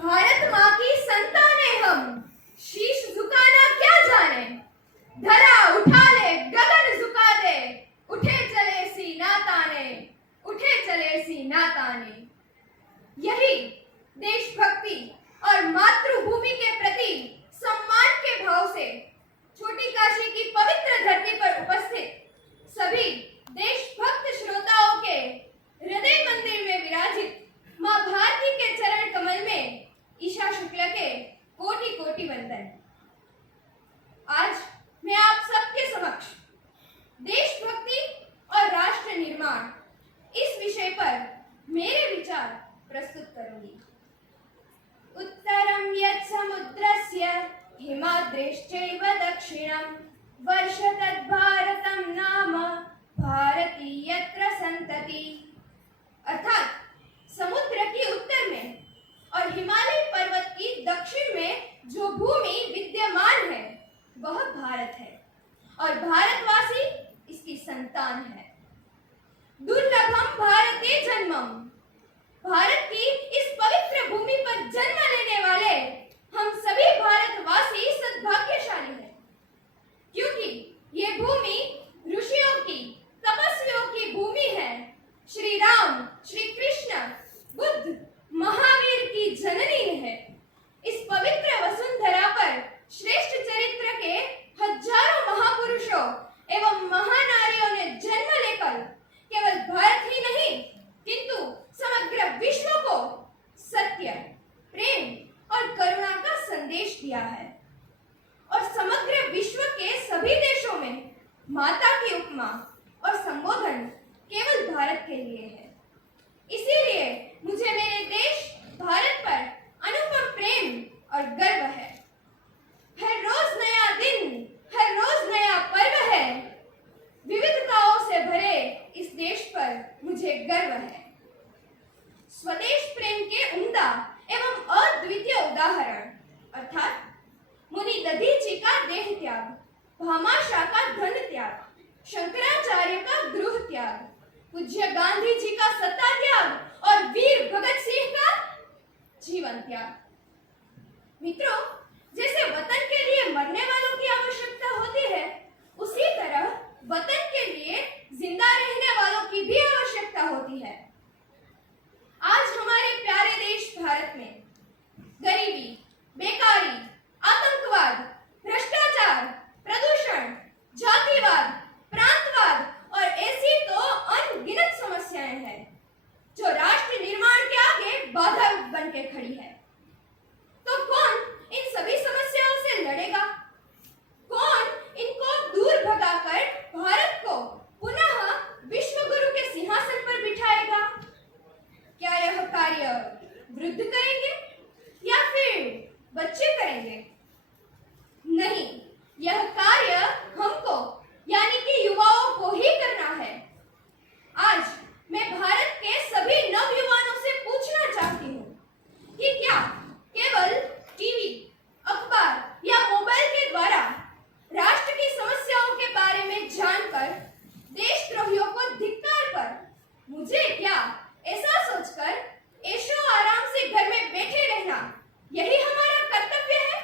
भारत माँ की संतानें हम, शीश झुकाना क्या जाने। धरा उठा ले गगन झुका दे, उठे चले सीना ताने, उठे चले सीना ताने। यही देशभक्ति और मातृभूमि के प्रति सम्मान के भाव से छोटी काशी की पवित्र धरती पर उपस्थित सभी देशभक्त श्रोताओं के हृदय मंदिर में विराजित मां भारती के चरण कमल में ईशा शुक्ल के कोटि कोटि वंदन। आज मैं आप सबके समक्ष देशभक्ति और राष्ट्र निर्माण इस विषय पर मेरे विचार प्रस्तुत करूंगी। उत्तरं यत् समुद्रस्य हिमाद्रिश्चैव दक्षिणं वर्षतद् भारतं नाम भारती यत्र संतति। अर्थात समुद्र की उत्तर में और हिमालय पर्वत की दक्षिण में जो भूमि विद्यमान है वह भारत है और भारतवासी इसकी संतान है। दुर्लभम भारते जन्मम। भारत की इस पवित्र भूमि पर जन्म लेने वाले हम सभी भारतवासी सद्भाग्यशाली हैं, क्योंकि ये भूमि ऋषियों की, तपस्वियों की भूमि है। श्री राम, श्री कृष्ण, बुद्ध, महावीर की जननी है। इस पवित्र वसुंधरा पर श्रेष्ठ चरित्र के हजारों महापुरुषों एवं महानारियों ने जन्म लेकर केवल भारत ही नहीं किंतु समग्र विश्व को सत्य, प्रेम और करुणा का संदेश दिया है। और समग्र विश्व के सभी देशों में माता की उपमा और संबोधन केवल भारत के लिए है। इसीलिए मुझे मेरे देश भारत पर अनुपम प्रेम और गर्व है। हर रोज नया दिन, हर रोज नया पर्व है। विविधताओं से भरे इस देश पर मुझे गर्व है। स्वदेश प्रेम के उम्दा एवं अद्वितीय उदाहरण अर्थात मुनि दधीची का देह त्याग, भामाशाह का धन त्याग, शंकराचार्य का गृह त्याग, पूज्य गांधी जी का सत्ता त्याग और वीर भगत सिंह का जीवन त्याग। मित्रों, जैसे वतन के लिए मरने वालों की आवश्यकता होती है, उसी तरह वतन के लिए जिंदा रहने वालों की भी आवश्यकता होती है। आज हमारे प्यारे देश भारत में गरीबी, बेकारी, आतंकवाद, भ्रष्टाचार, प्रदूषण, जातिवाद, प्रांतवाद और ऐसी तो अनगिनत समस्याएं हैं जो राष्ट्र निर्माण के आगे बाधा बन के खड़ी है। तो कौन इन सभी समस्याओं से लड़ेगा? कौन इनको दूर भगाकर भारत को पुनः विश्व गुरु के सिंहासन पर बिठाएगा? क्या यह कार्य वृद्ध करेंगे या फिर बच्चे करेंगे? नहीं, यह कार्य हमको यानी कि युवाओं को ही करना है। आज मैं भारत के सभी नवयुवानों से पूछना चाहती हूँ कि क्या केवल टीवी, अखबार या मोबाइल के द्वारा राष्ट्र की समस्याओं के बारे में जानकर, देशद्रोहियों को धिक्कार कर, मुझे क्या ऐसा सोचकर ऐशो आराम से घर में बैठे रहना यही हमारा कर्तव्य है?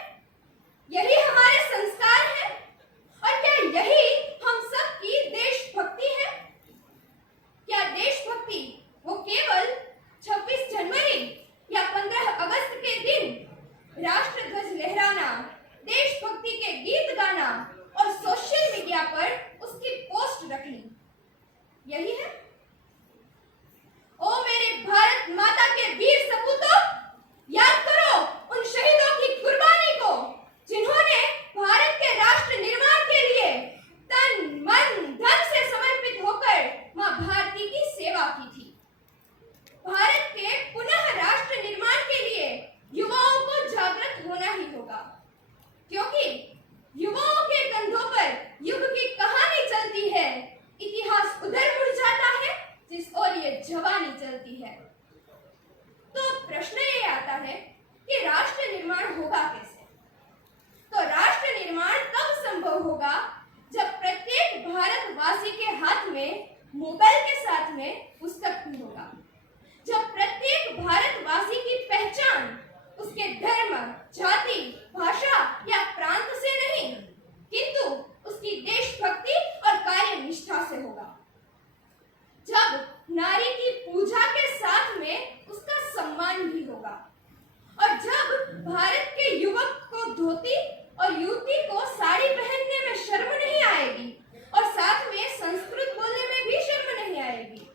भारत के युवक को धोती और युवती को साड़ी पहनने में शर्म नहीं आएगी और साथ में संस्कृत बोलने में भी शर्म नहीं आएगी।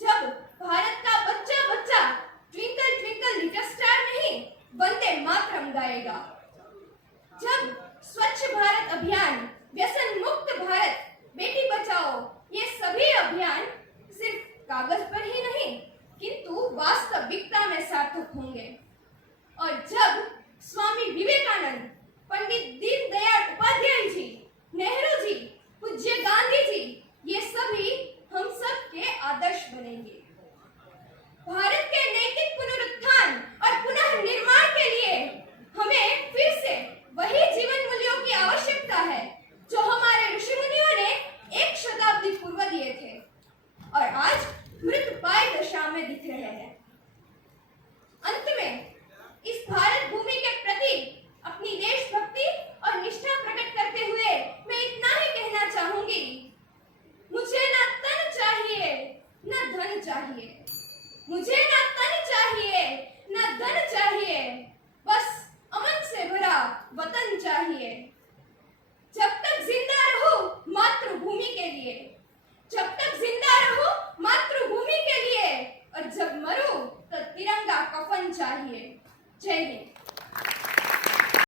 जब भारत का बच्चा बच्चा ट्विंकल ट्विंकल लिटिल स्टार नहीं वंदे मातरम गाएगा, जब स्वच्छ भारत अभियान, व्यसन मुक्त भारत, बेटी बचाओ ये सभी अभियान सिर्फ कागज पर ही नहीं किंतु वास्तविकता में सार्थक होंगे, और जब स्वामी विवेकानंद, पंडित दीनदयाल उपाध्याय जी, नेहरू जी, पूज्य गांधी जी ये सभी हम सब के आदर्श बनेंगे। भारत के नैतिक पुनरुत्थान और पुनः निर्माण के लिए हमें फिर से वही जीवन मूल्यों की आवश्यकता है जो हमारे ऋषि मुनियों ने 1 शताब्दी पूर्व दिए थे और आज मृतप्राय दशा में दिख रहे हैं। अंत में इस भारत भूमि के प्रति अपनी देशभक्ति और निष्ठा प्रकट करते हुए मैं इतना ही कहना चाहूंगी, मुझे ना तन चाहिए ना धन चाहिए, मुझे